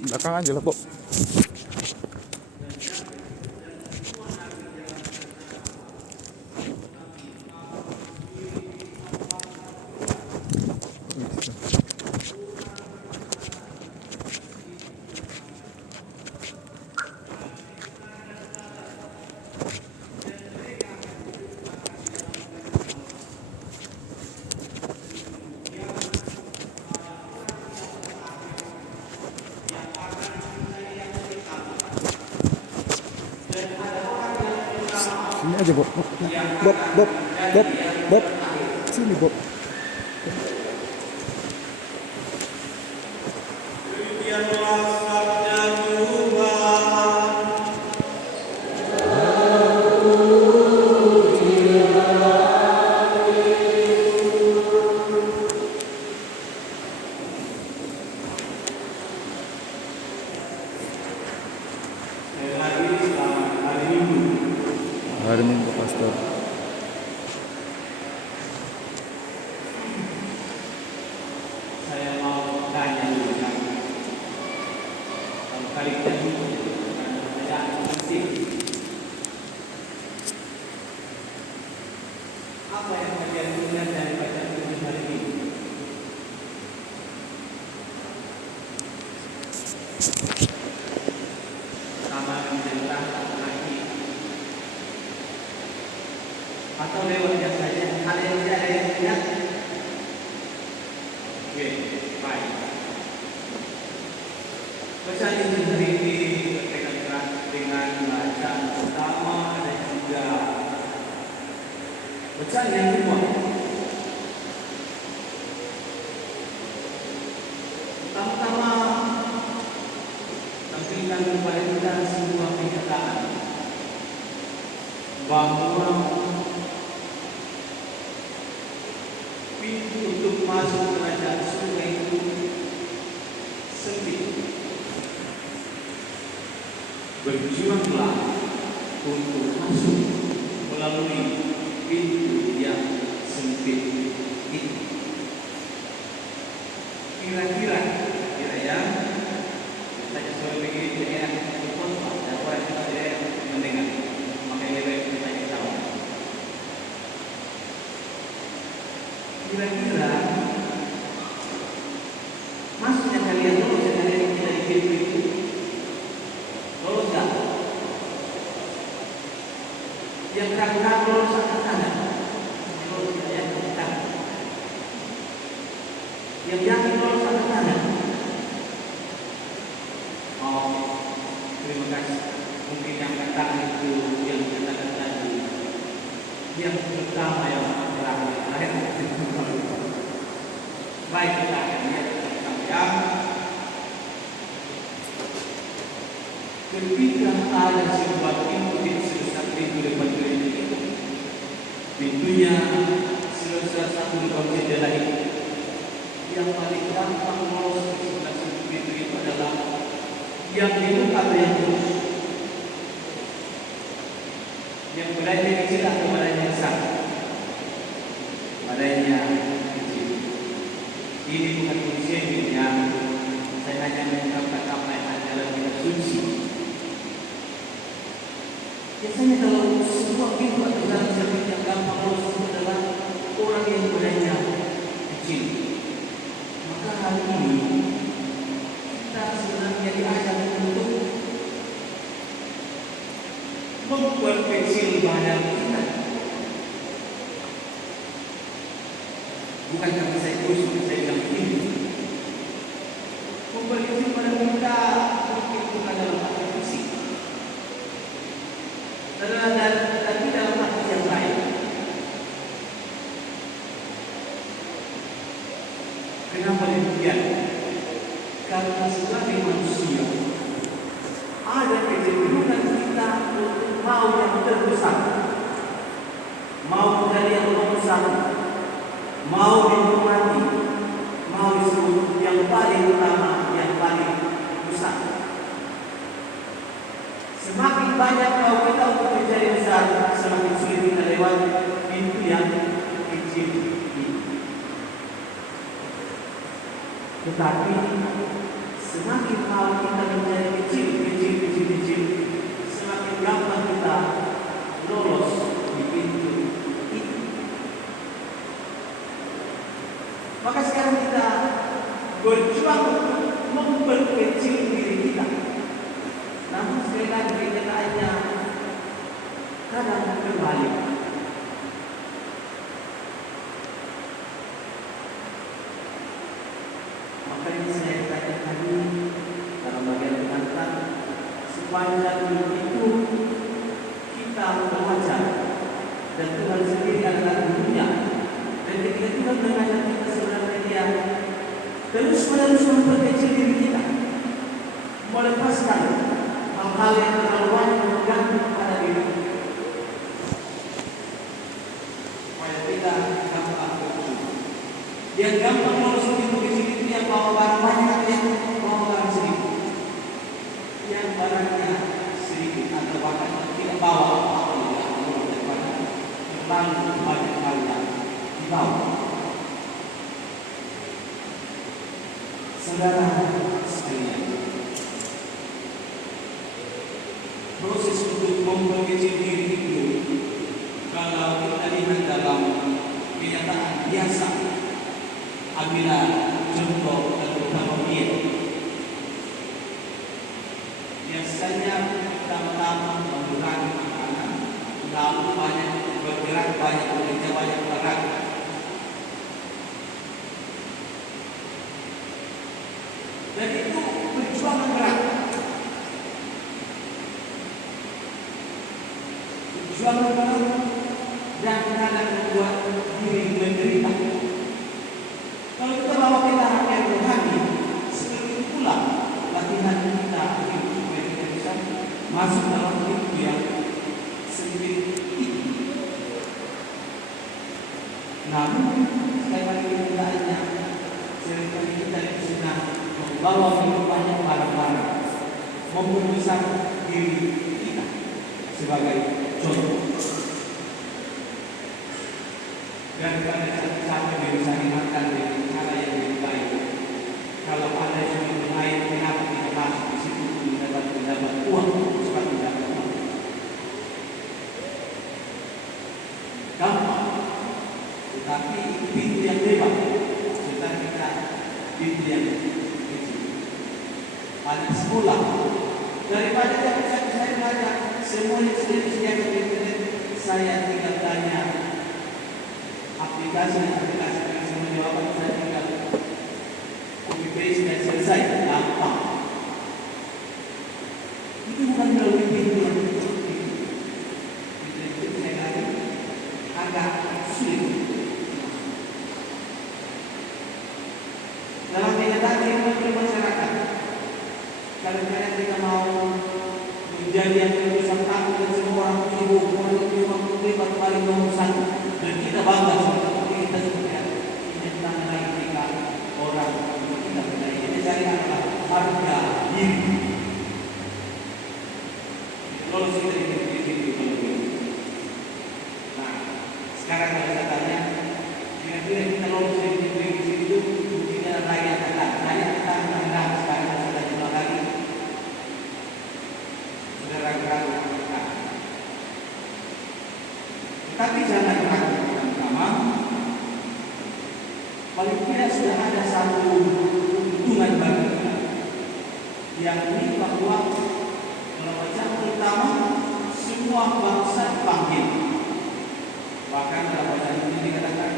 Belakang aja lah, Bob. Sini aja, Bob. Bob, Bob, Bob, Bob. Sini, Bob. Hari Minggu, Pastor. Saya mau tanya dulu kan, kalau kali ini ada musik, apa yang kalian lihat dari bacaan Tuhan hari ini? Sama tentang laki, atau lewatnya saja, ada yang tidak ada yang lihat. Oke, baik. Pesan ini hari ini berkaitan erat dengan bacaan pertama dan juga bacaan yang kedua. Pertama-tama memberikan kepada kita sebuah kenyataan bahwa pintu untuk masuk kerajaan surga itu sempit. Berjuanglah untuk masuk melalui pintu yang sempit itu. Kira-kira ya, saya selalu begini dengan berkhotbah dan orang yang tidak mendengar, makanya lebih banyak tahu. Kira-kira masuknya kalian lolos yang kalian yang tidak di pintu itu, lolos nggak? Yang ragu-ragu lolos angkat tangan, lolos tidak ya angkat tangan. Yang yakin lolos angkat tangan. Oh, terima kasih. Mungkin yang angkat tangan itu yang katakan tadi, yang pertama yang terakhir. Baik, kita akan lihat tentang ketika ada sebuah pintu di salah satu pintu depan gereja itu, pintunya salah satu depan jendela itu, yang paling gampang lolos ke sebelah pintu itu adalah yang dibuka atau yang terus, yang badannya kecil atau badannya besar, badannya kecil. Ini bukan kunci yang saya hanya mengungkapkan apa yang ada dalam kitab suci. Biasanya kalau semua pintu atau dalam cermin yang gampang lolos itu adalah orang yang badannya kecil. Maka hari ini kita sebenarnya diajak untuk memperkecil badan kita. Bukan karena saya khusus, saya bilang begini. Memperkecil badan kita mungkin bukan dalam arti fisik, tapi dalam arti yang lain. Kenapa demikian? Karena sebagai manusia ada kecenderungan kita untuk mau yang terbesar, mau dari yang nomor satu, mau dihormati, mau disebut yang paling utama, yang paling besar. Semakin banyak mau kita untuk menjadi besar, semakin sulit kita lewat pintu yang kecil ini. Tetapi semakin mau kita memperkecil diri kita. Namun sekali lagi kenyataannya kadang berbalik. Makanya saya katakan tadi dalam bagian pengantar, sepanjang itu kita belajar dan Tuhan sendiri adalah gurunya, dan ketika Tuhan mengajar kita sebenarnya Dia terus menerus memperkecil diri kita, melepaskan hal-hal yang terlalu banyak mengganggu pada diri kita, supaya kita gampang bersyukur. Dia gampang menulis begitu itu yang bawa barang banyak, yang bawa barang sedikit, yang barangnya sedikit atau bahkan tidak bawa apa-apa, terlalu banyak hal yang dibawa. Saudara sekalian, proses untuk memperkecil diri itu, kalau kita lihat dalam kenyataan biasa, ambillah contoh terutama biasanya pertama-tama mengurangi makanan, lalu banyak bergerak, banyak bekerja, banyak olahraga. Dan itu perjuangan berat. Perjuangan berat dan kadang membuat diri menderita. Kalau kita bawa kita yang rohani, seperti itu pula latihan kita supaya kita bisa masuk dalam hidup yang sedikit itu. Namun sekali lagi kenyataannya, seringkali kita itu sudah membawa banyak barang-barang, membesar diri kita sebagai contoh. Dan karena satu-satu dia bisa dimakan dengan cara yang lebih baik. Kalau ada yang mengair, kenapa kita masuk di situ mendapat uang, cepat mendapat uang. Gampang, tetapi pintu yang lebar, setelah kita pintu yang kecil. Anak sekolah, daripada saya belajar semuanya sudah disediakan di internet, saya tinggal tanya aplikasi yang semua jawaban saya tinggal copy paste dan selesai, gampang. Itu bukan melalui pintu yang itu saya kata agak sulit. Dalam kenyataan kehidupan masyarakat, kadang-kadang kita mau menjadi yang berusaha takut dan semua orang sibuk, memang paling nomor satu, dan kita bangga seperti kita sebenarnya. Ini tentang lain ketika orang kita berdaya. Ini saya adalah harga diri. Kalau kita di sini kalau begitu. Nah, sekarang kalau saya tanya, kira-kira kita lolos di sini itu buktinya layak datang, sekarang saya tanya dua kali. Tapi jangan ragu pertama, paling tidak sudah ada satu keuntungan bagi kita, yang ini bahwa dalam bacaan pertama semua bangsa dipanggil. Bahkan dalam bacaan ini dikatakan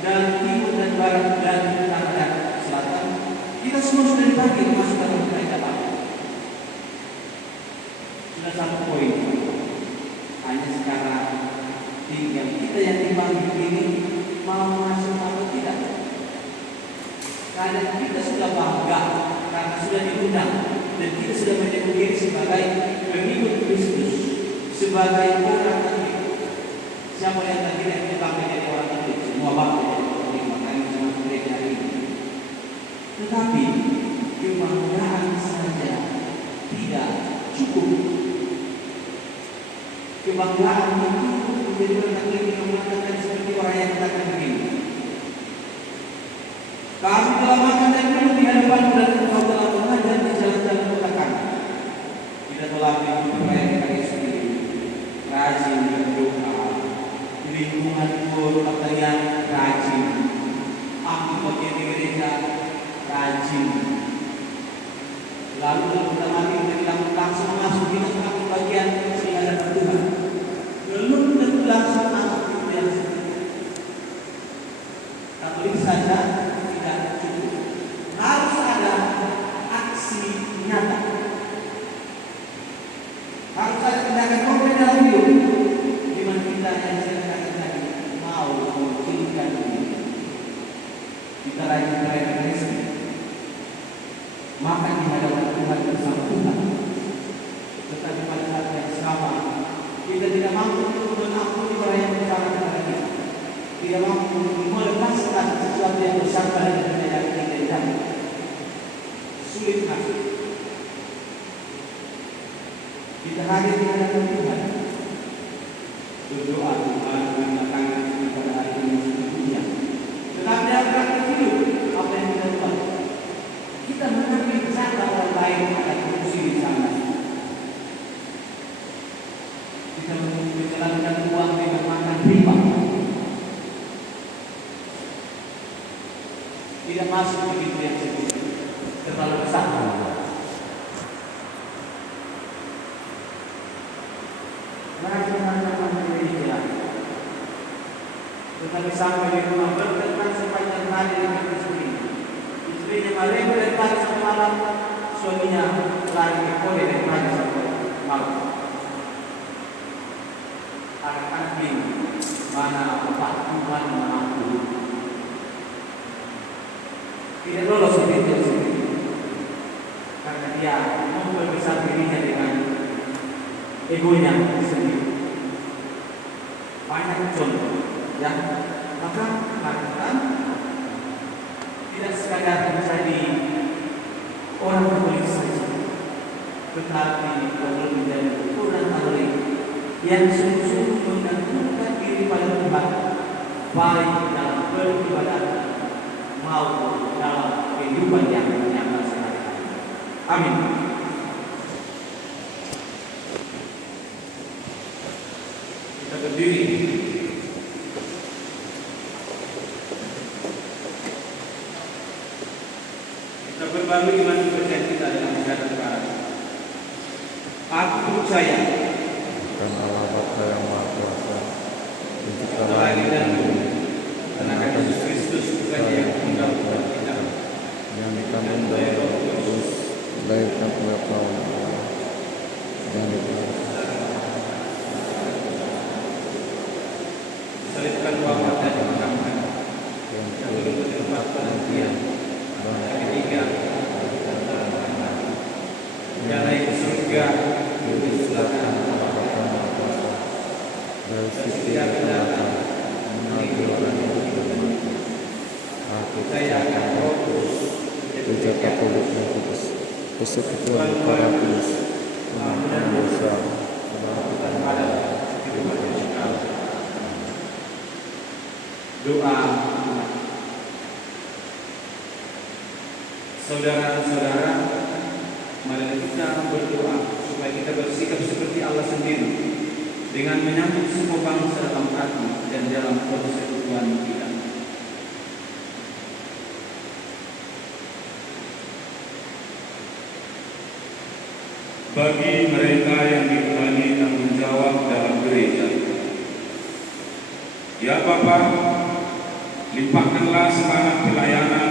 dari timur dan barat dan utara dan selatan kita semua sudah dipanggil masuk dalam kerajaan. Sudah satu poin. Hanya sekarang tinggal kita yang dipanggil ini mau masuk atau tidak. Karena kita sudah bangga karena sudah diundang dan kita sudah menyebut diri sebagai pengikut Kristus, sebagai orang Katolik. Siapa yang tadi yang dipanggil jadi orang Katolik? Semua bangga jadi orang Katolik, makanya sama gereja ini. Tetapi kebanggaan saja tidak cukup. Kebanggaan itu menjadi orang Katolik yang mengatakan seperti orang yang katakan begini. Kami telah makan dan minum di hadapan dan engkau telah mengajar di jalan-jalan kota kami. Kita telah mengikuti kami sendiri, rajin berdoa, di lingkungan kota yang rajin, aktif bagi gereja, rajin Lalu kita mati kita langsung masuk di satu bagian di hadapan Tuhan. Belum tentu langsung masuk itu yang sedikit. Katolik saja tidak cukup. Harus ada aksi nyata. Harus ada tindakan konkret dalam hidup. Di mana kita yang saya katakan tadi mau memilihkan diri. Kita rajin Kristen. Maka di hadapan Tuhan bersama Tuhan. Tetapi pada saat yang sama kita tidak mampu untuk mengampuni orang yang bersalah kepada kita. Tidak mampu untuk melepaskan sesuatu yang bersangka dengan penyakit kita di dalam. Sulit hati. Kita hadir di hadapan Tuhan. Berdoa Tuhan mengatakan kepada hari ini sebelumnya. Tetapi dalam praktik hidup apa yang kita buat? Kita mengambil cara orang lain pada fungsi di sana. Kita menjalankan uang dengan makan riba. Tidak masuk begitu yang sedikit. Terlalu besar. Macam-macam ini jelas. Tetapi sampai di rumah berteman sepanjang hari dengan istrinya. Istrinya malam dari pagi sampai malam, suaminya lari ke kode dari pagi sampai malam. Anak-anak ini mana bapak Tuhan mengaku. Tidak lolos itu sendiri. Karena dia memperbesar dirinya dengan egonya sendiri. Banyak contoh yang maka lakukan tidak sekadar menjadi orang Katolik saja, tetapi perlu menjadi orang Katolik yang sungguh-sungguh menggantungkan diri pada Tuhan, baik dalam beribadah maupun dalam kehidupan yang nyata sehari-hari. Amin. Kita berdiri. Kita berbarui iman kepercayaan kita dalam menghadap Tuhan. Aku percaya Karena Allah Bapa yang Maha Kuasa, satu lagi dan tenaga Yesus Kristus bukan yang menggabungkan kita, yang dikandung dari Roh Kudus, dilahirkan oleh perawan Allah, dan selipkan wafat dan dimakamkan, yang kedua di tempat penantian, yang ketiga yang naik ke surga, di sebelah kanan dari dan sisi tidak akan datang mengaturkan hidup dan mati. Aku saya akan Roh Kudus Gereja Katolik yang kudus, persekutuan para kudus, pengampunan dosa, kebangkitan pada hidup yang kekal. doa. Saudara-saudara, mari kita berdoa supaya kita bersikap seperti Allah sendiri dengan menyambut semua bangsa dalam hati dan dalam persekutuan kita. Bagi mereka yang dibebani tanggung jawab dalam gereja, ya Bapa, limpahkanlah semangat pelayanan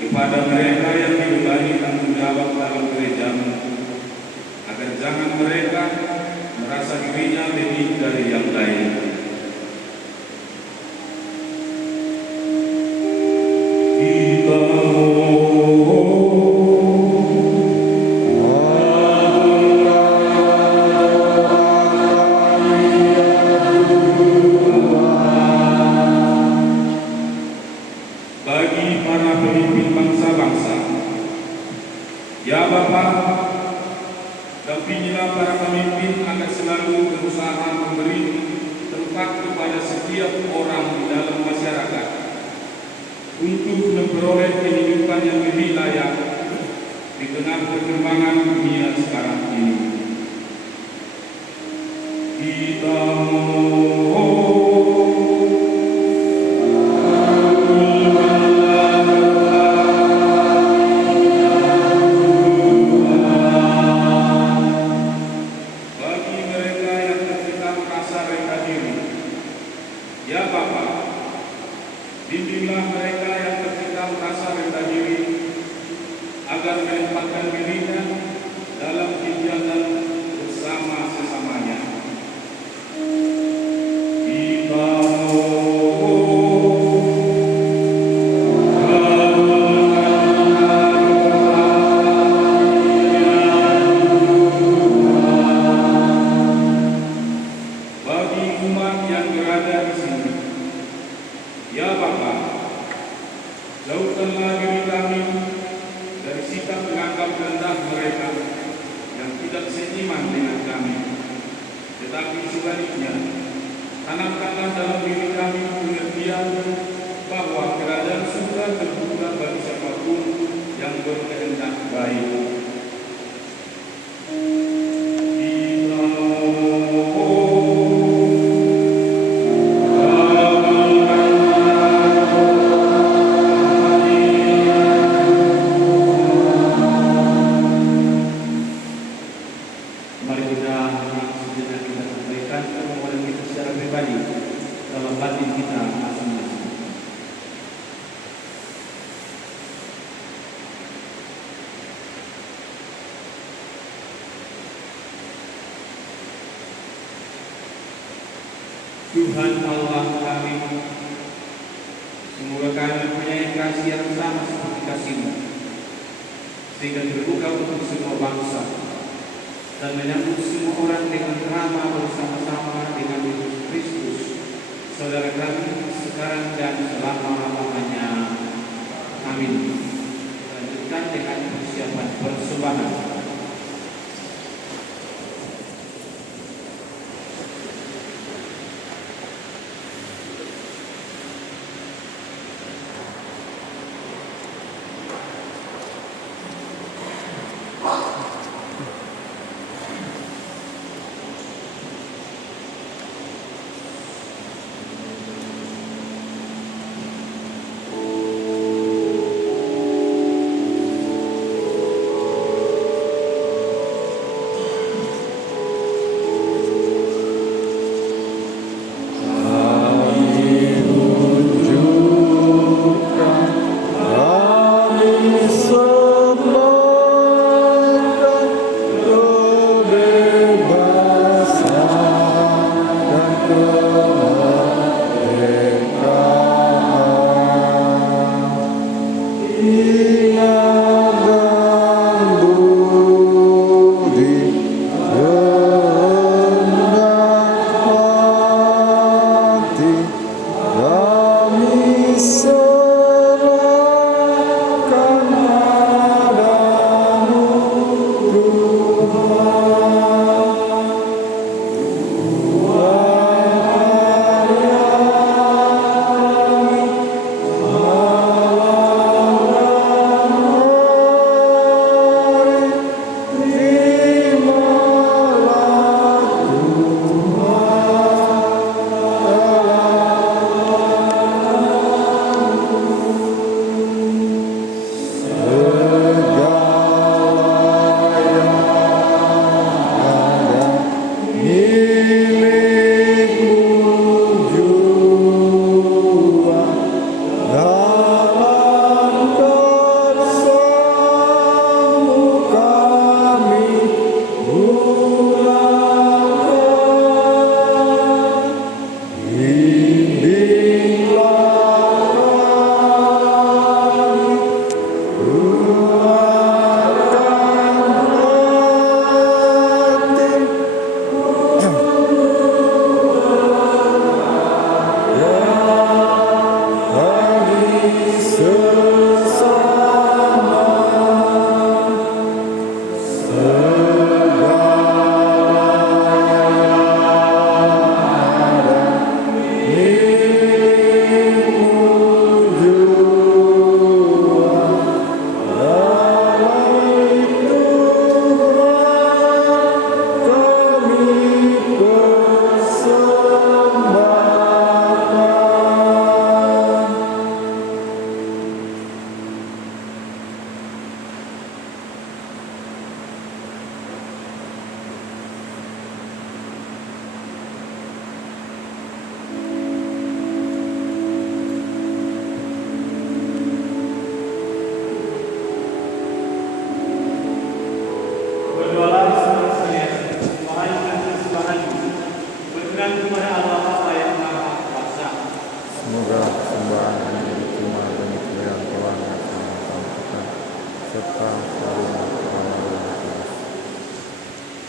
kepada mereka yang dibebani tanggung jawab dalam gereja-Mu, agar jangan mereka merasa dirinya lebih dari yang lain. Kita bagi para pemimpin bangsa-bangsa, ya Bapa, dampingilah para pemimpin agar selalu berusaha memberi tempat kepada setiap orang di dalam masyarakat untuk memperoleh kehidupan yang lebih layak di tengah perkembangan dunia sekarang ini. Kita mohon melibatkan dirinya dalam kegiatan bersama sesamanya. Kita bagi umat yang berada di sini, ya Bapa, jauhkanlah diri kami dari sikap menganggap rendah mereka yang tidak seiman dengan kami. Tetapi sebaliknya, tanamkanlah dalam diri kami pengertian bahwa kerajaan surga terbuka bagi siapapun yang berkehendak baik. Mari kita sejenak kita sampaikan permohonan kita secara pribadi dalam batin kita masing-masing. Tuhan Allah kami, semoga kami mempunyai kasih yang sama seperti kasih-Mu, sehingga terbuka untuk semua bangsa dan menyambut semua orang dengan ramah bersama-sama dengan Yesus Kristus, saudara kami sekarang dan selama-lamanya. Amin. Lanjutkan dengan persiapan persembahan.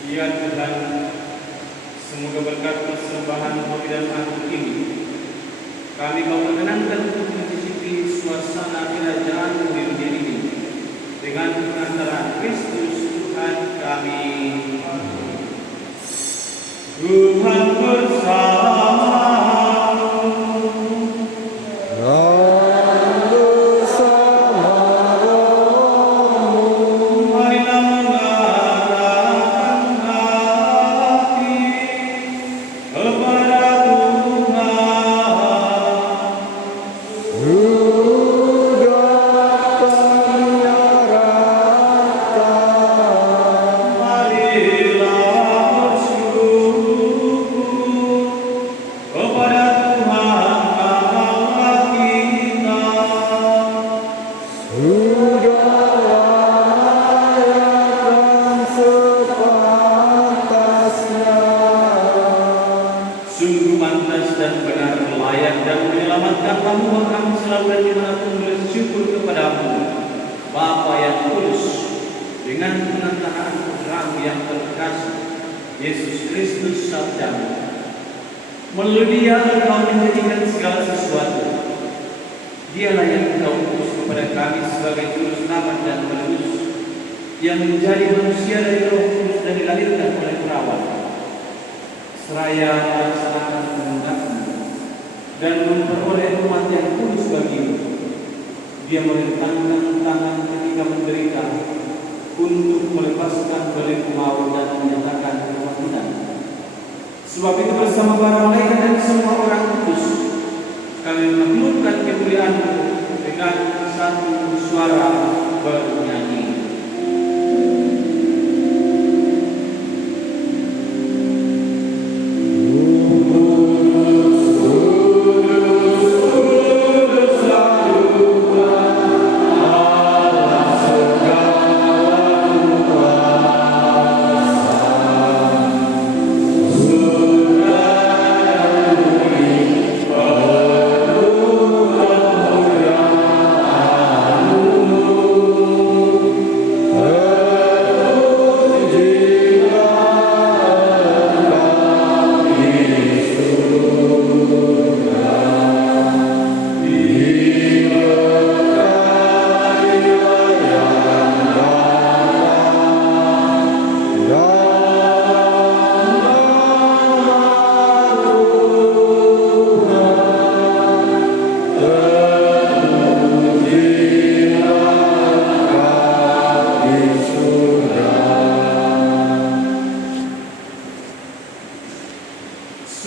Ya Tuhan, semoga berkat persembahan kopi dan anggur ini kami mau mengenangkan untuk mencicipi suasana kerajaan di dunia ini dengan pengantaran Kristus Tuhan kami. Tuhan bersamamu. Dan bersama rohmu. Marilah mengarahkan hati kepada Tuhan. Sudah kami arahkan. Marilah bersyukur kepada Tuhan Allah kita. Sudah layakan sepantasnya. Sungguh pantas dan benar, layak dan menyelamatkan kamu kami selalu dan dimanapun bersyukur kepadamu, Bapa yang kudus, dengan pengantaran Putramu yang terkasih, Yesus Kristus Sabdamu. Melalui Dia Engkau menjadikan segala sesuatu. Dialah yang Engkau utus kepada kami sebagai juru selamat dan penebus, yang menjadi manusia dari Roh Kudus dan dilahirkan oleh perawat. Seraya melaksanakan kehendak-Mu dan memperoleh umat yang kudus bagimu, Dia merentangkan tangan ketika menderita untuk melepaskan belenggu maut dan menyatakan kebangkitan. Sebab itu bersama para malaikat dan semua orang kudus kami menaklukkan kemuliaan-Mu dengan satu suara bernyanyi.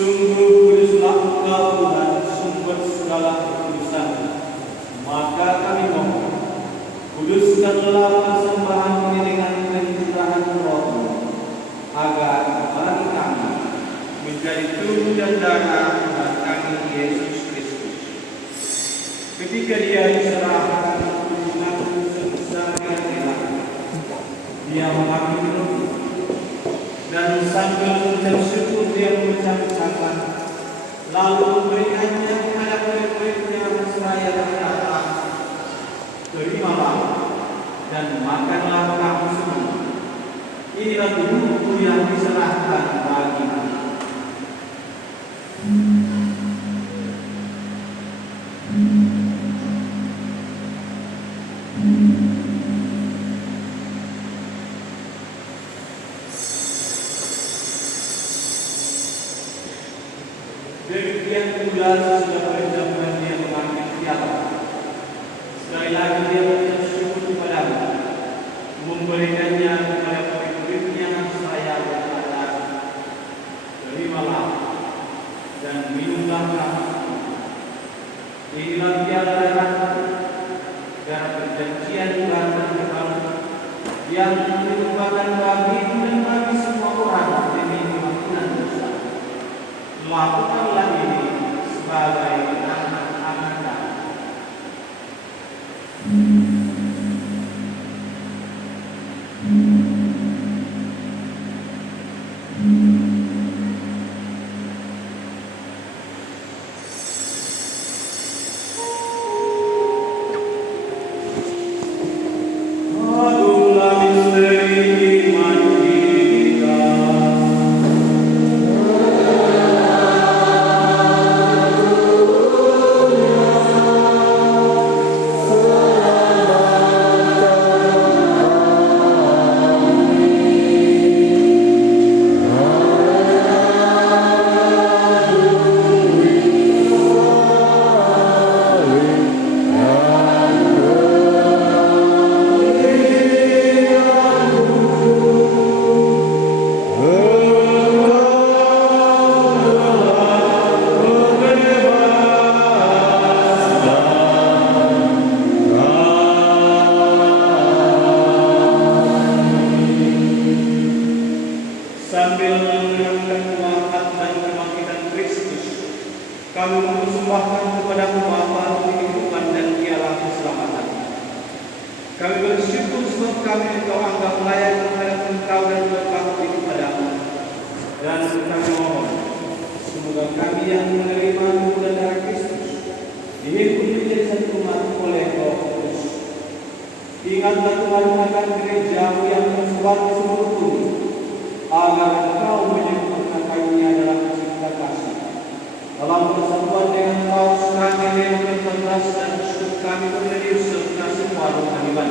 Sungguh kuduslah Engkau Tuhan, sumber segala kekudusan. Maka kami mohon, kuduskanlah persembahan ini dengan pencurahan Roh-Mu, agar bagi kami menjadi tubuh dan darah Tuhan kami Yesus Kristus. Ketika Dia diserahkan dengan sebesar yang rela, Dia mengambil roti dan sambil mengucap syukur Dia mengucapkan, lalu memberikannya kepada murid-muridnya seraya berkata, "Terimalah dan makanlah kamu semua. Inilah tubuhku yang diserahkan bagimu." Demikian pula sesudah perjamuan Dia mengambil piala. Sekali lagi Dia mengucap syukur kepadamu, memberikannya kepada murid-muridnya seraya berkata, "Terimalah dan minumlah kamu. Inilah piala darahku, darah perjanjian Tuhan dan kekal, yang merupakan bagimu dan bagi semua orang demi pengampunan dosa. Lakukanlah ini sebagai anak-anak kami." Agunglah misteri iman kita. Kami mempersembahkan kepadamu Bapa kehidupan dan Dialah keselamatan. Kami bersyukur sebab kami Engkau anggap layak menghadap Engkau dan berbakti kepadamu. Dan kami mohon, semoga kami yang menerima tubuh dan darah Kristus dihimpun menjadi satu umat oleh Roh Kudus. Ingatlah Tuhan akan gereja-Mu yang tersebar di seluruh bumi, agar Engkau menyempurnakannya dalam cinta kasih. Dalam persatuan dengan Paus kami Leo ke-14 dan Uskup kami Cornelius serta semua rohaniwan.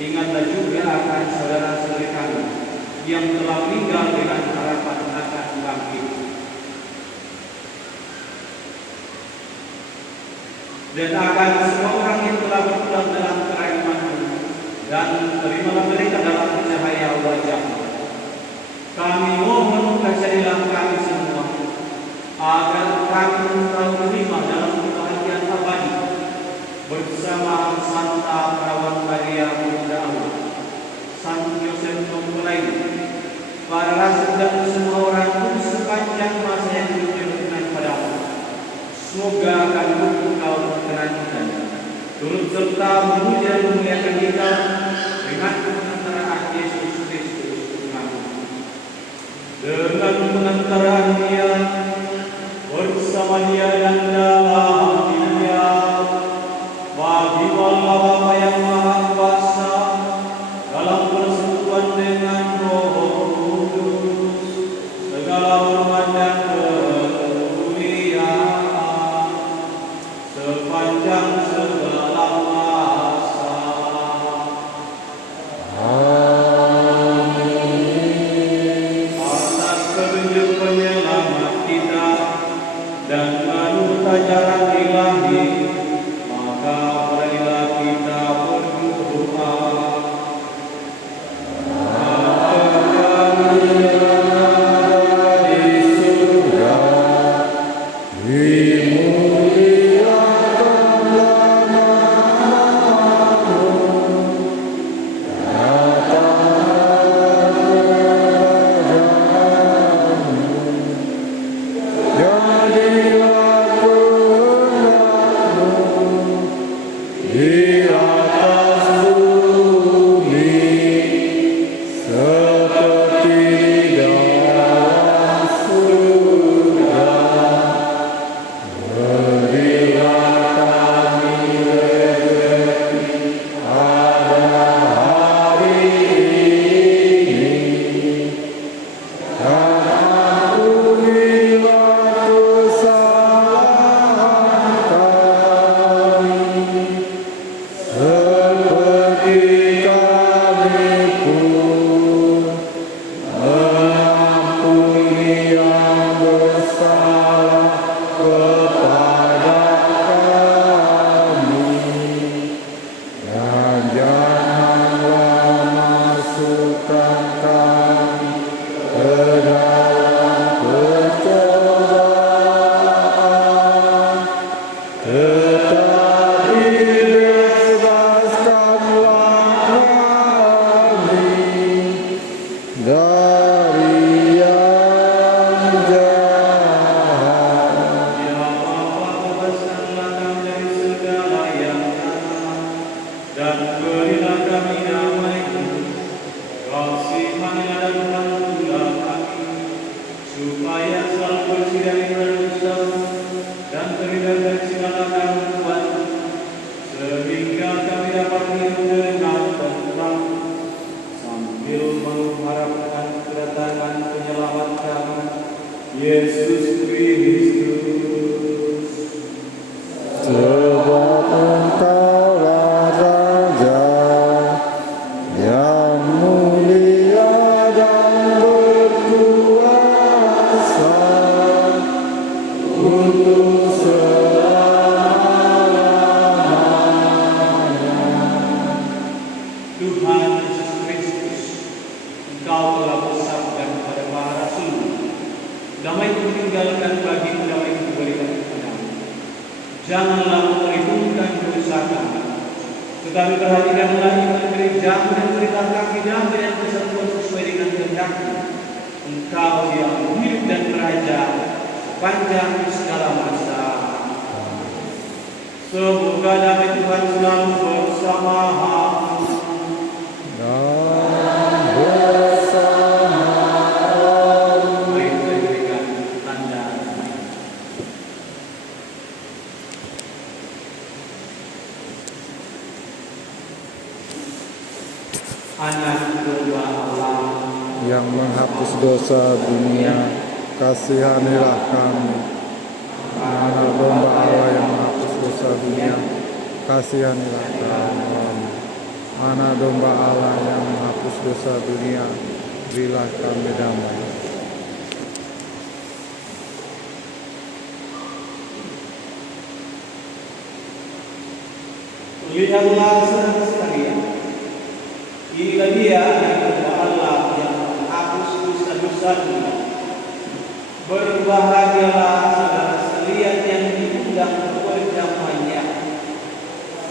Ingatlah juga akan saudara-saudari kami yang telah meninggal dengan harapan akan bangkit. Dan akan semua orang yang telah berpulang dalam kerajaan-Mu, dan terimalah mereka dalam cahaya wajah-Mu. Kami mohon kasihanilah kami semua, agar kami selalu terima dalam kebahagiaan abadi bersama Santa Perawat Maria Bunda Allah, Santo Yosef Mempelai, para rasul dan semua orang kudus sepanjang masa yang hidup berkenan padamu. Semoga akan Engkau berkenan kita, turut serta memuji dan memuliakan kita dengan pengantaraan Yesus Kristus Tuhan. Dengan pengantaraan Dia, bersama Dia dan dalam Dia, bagi Allah Bapa yang Maha Kuasa, dalam persekutuan dengan Roh Kudus, segala hormat dan kemuliaan sepanjang segala masa. Atas petunjuk penyelamat kita dan menurut ajaran ilahi, maka marilah kita berdoa. Yesus Kristus. Sebab Engkaulah Raja yang mulia dan berkuasa untuk selama-lamanya. Tuhan Yesus Kristus, Engkau telah bersabda kepada para rasul, damai ku tinggalkan bagimu, damai ku berikan kepadamu. Janganlah memperhitungkan dosa kami, tetapi perhatikanlah iman gerejamu dan berikan kami damai yang kesatuan sesuai dengan kehendak-Mu. Engkau yang hidup dan beraja sepanjang segala Semoga damai Tuhan selalu bersama dan bersama. Mari kita berikan tanda. Anak domba Allah Yang menghapus dosa dunia, kasihanilah kami. Anak domba Allah yang menghapus dosa dunia, kasihanilah kami. Anak domba Allah yang menghapus dosa dunia, berilah kami damai. Lihatlah saudara sekalian, inilah dia anak domba Allah yang menghapus dosa-dosa dunia. Berbahagialah saudara sekalian yang diundang berjamaahnya.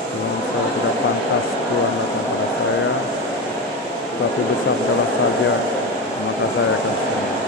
Tuhan, saya tidak pantas Tuhan datang kepada saya, tapi bersabdalah saja, maka saya akan selamat.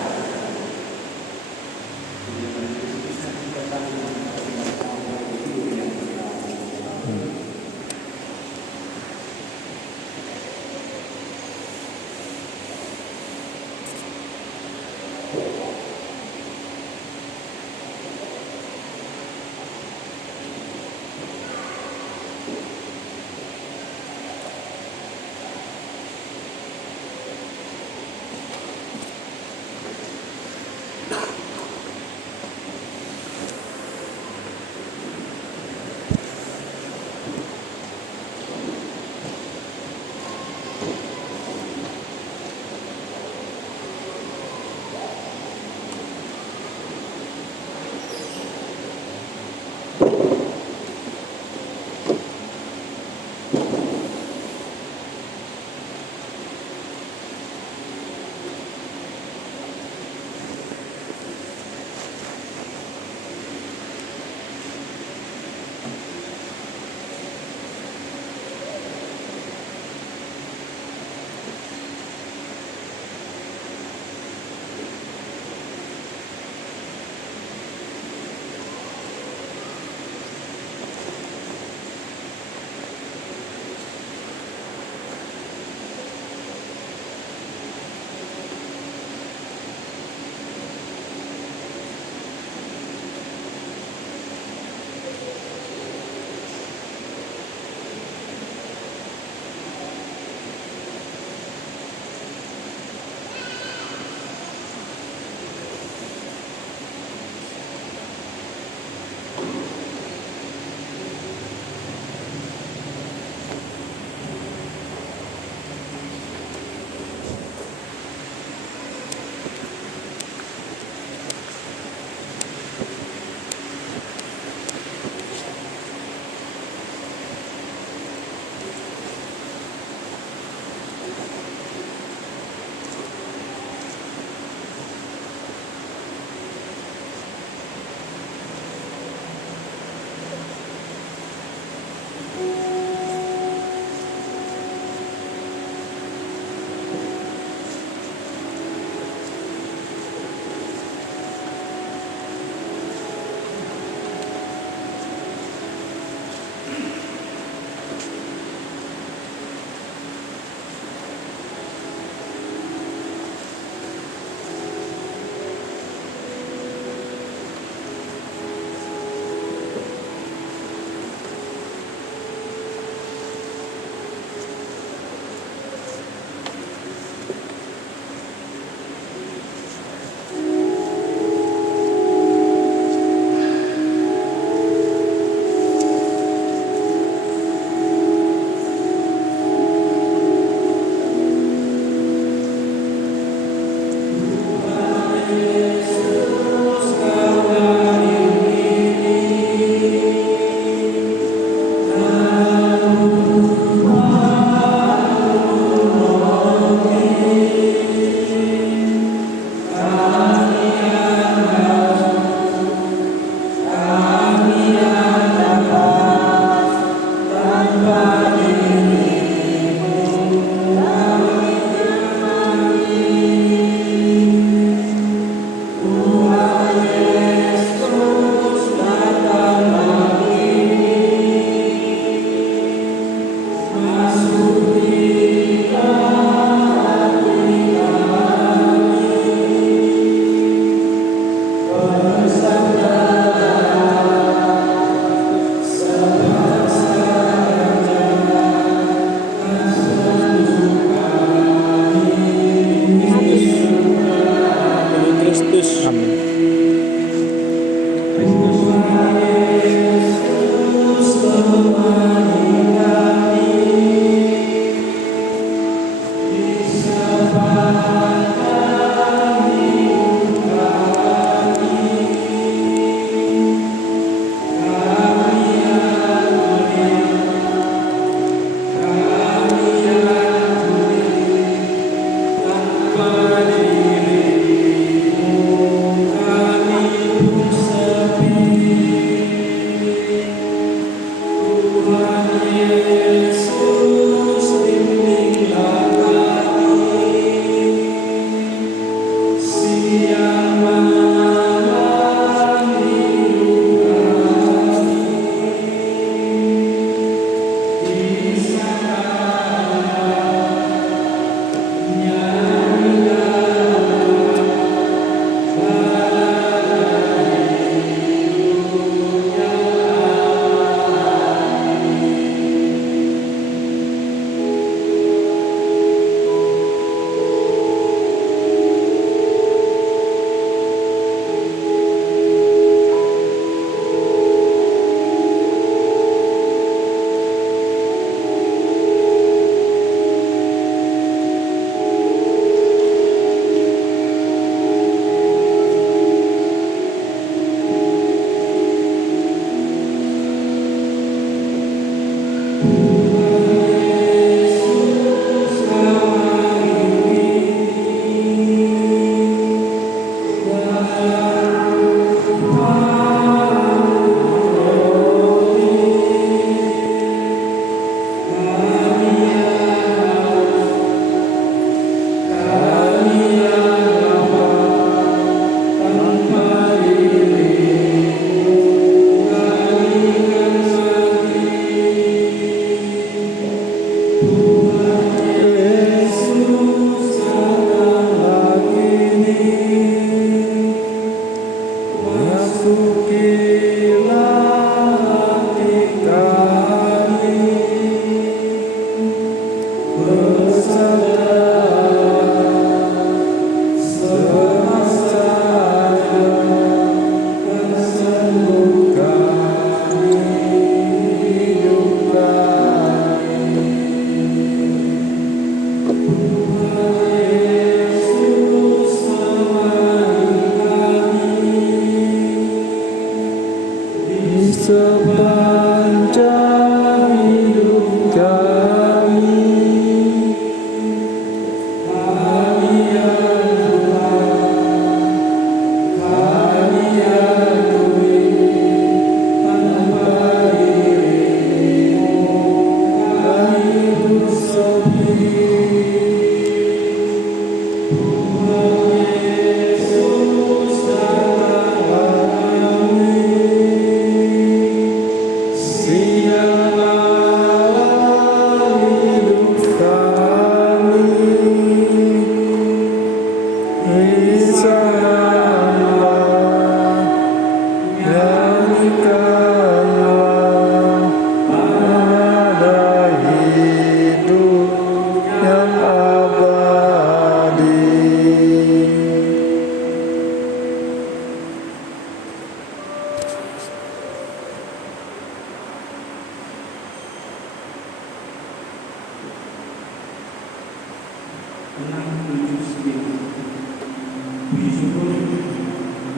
Puji syukur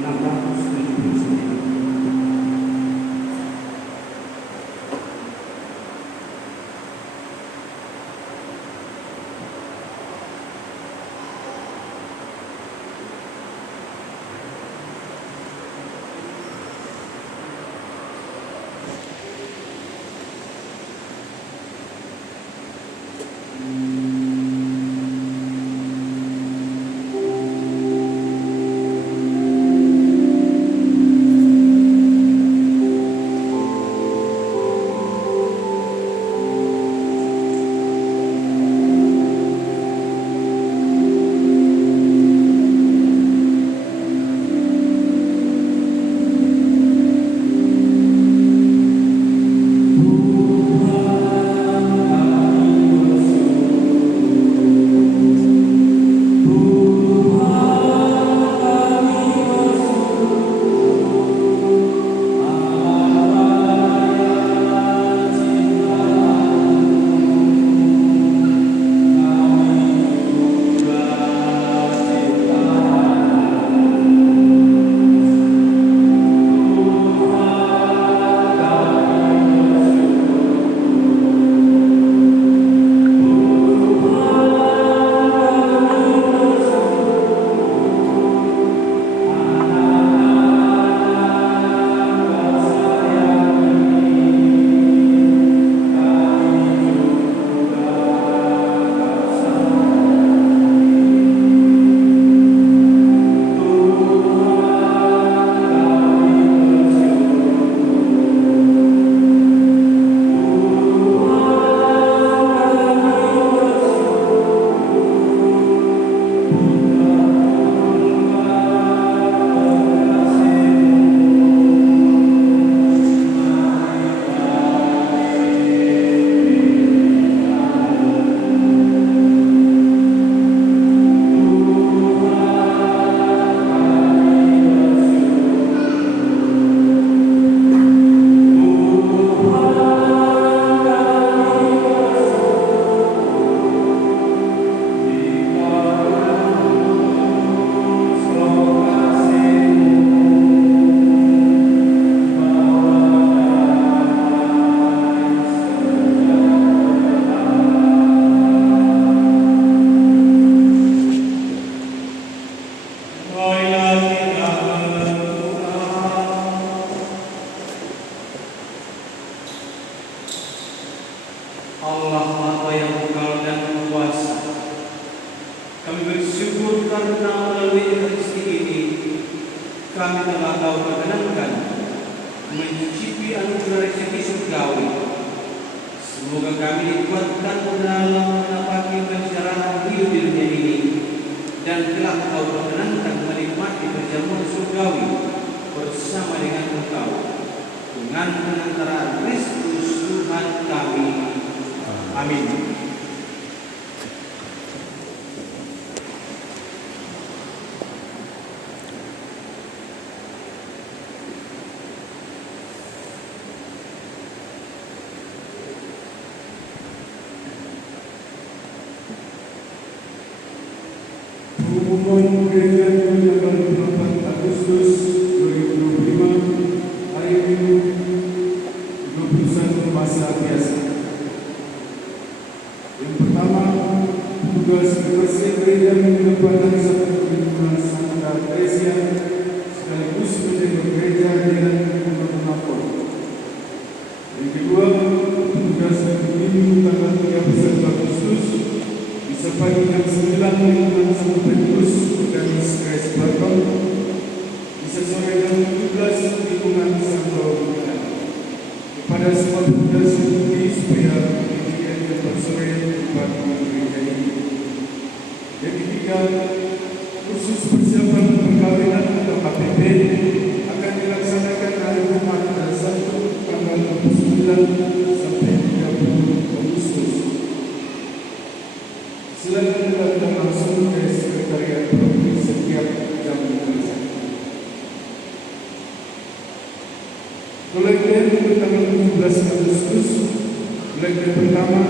679. Allah Maha yang Kekal dan Kuasa, kami bersyukur karena melalui Ekaristi ini kami telah tahu perkenankan mencicipi anugerah rezeki surgawi. Semoga kami dikuatkan dalam menapaki perjalanan hidup di dunia ini dan telah tahu perkenankan menikmati perjamuan surgawi bersama dengan Engkau dengan pengantaraan Kristus Tuhan kami. Amin. Pengumuman gereja tanggal 24 Agustus 2025, hari Minggu 21 masa biasa. Yang pertama, tugas kebersihan gereja minggu depan hari Sabtu lingkungan Santa Teresia sekaligus menjaga gereja dengan menghapus. Yang kedua, tugas minggu tanggal 31 Agustus disertai jam 9 lingkungan Santa Petrus dan Grace Barton, bisa sore jam 17 lingkungan Santa Romulan. Kepada semua tugas ini supaya sore tempat gereja ini. Yang ketiga, khusus persiapan perkawinan atau KPP akan dilaksanakan hari Jumat pada Sabtu tanggal 29 sampai 30 Agustus. Silakan datang langsung ke sekretariat paroki setiap jam kerja. Kolektif tanggal 17 Agustus, kolektif pertama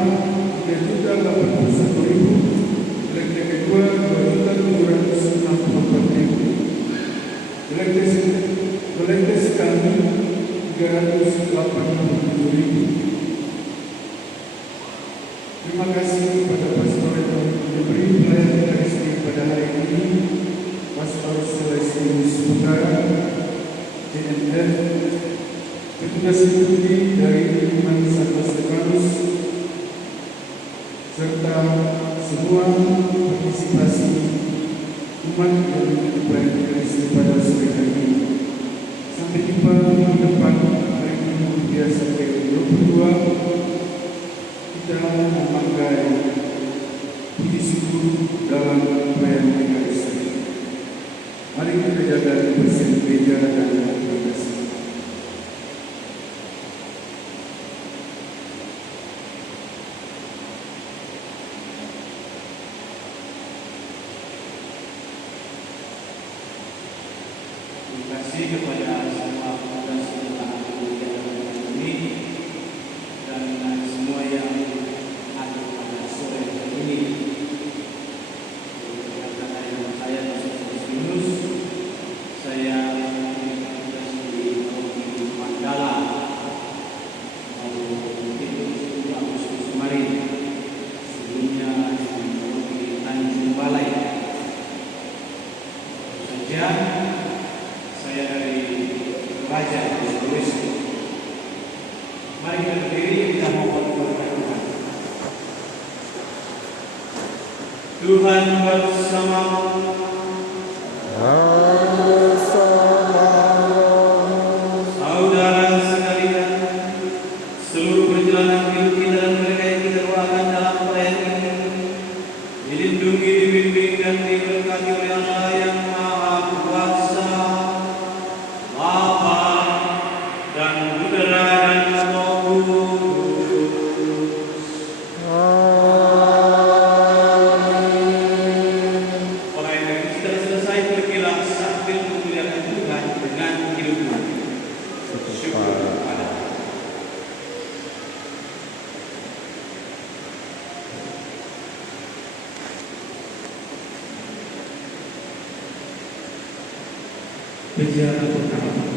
3.081.000, kolektif kedua 2.764.000. Terima kasih kepada pastor yang memberi pelayanan Ekaristi pada hari ini, Pastor Celestinus Putra, JNF, petugas liturgi dari lingkungan Santo Stefanus, serta semua partisipasi umat yang mengikuti pelayanan Ekaristi pada sore hari ini. Sampai jumpa minggu depan, hari Minggu biasa ke-22. Kita memakai puji syukur dalam pelayanan Ekaristi. Mari kita jaga kebersihan gereja dan kongregasi. Terima kasih kepada semua petugas pelayanan ini dan semua yang ada pada sore hari ini. Karena saya Pastor Celestinus, saya tugas di Mandala itu Agustus kemarin. Sebelumnya di Tanjung Balai. Saja saya dari Raja Sulawesi. Mari kita berdiri, kita mohon kepada Tuhan. Tuhan bersamamu. Saudara sekalian, seluruh perjalanan hidup kita dan mereka yang kita doakan dalam pelayanan ini dilindungi, dibimbing dan diberkati oleh Allah yang Maha Kuasa, Bapa dan Putra dan Roh Kudus. Pelayanan ini sudah selesai, pergilah sambil memuliakan Tuhan dengan hidupmu. Syukur kepada Allah. Pujian pertama.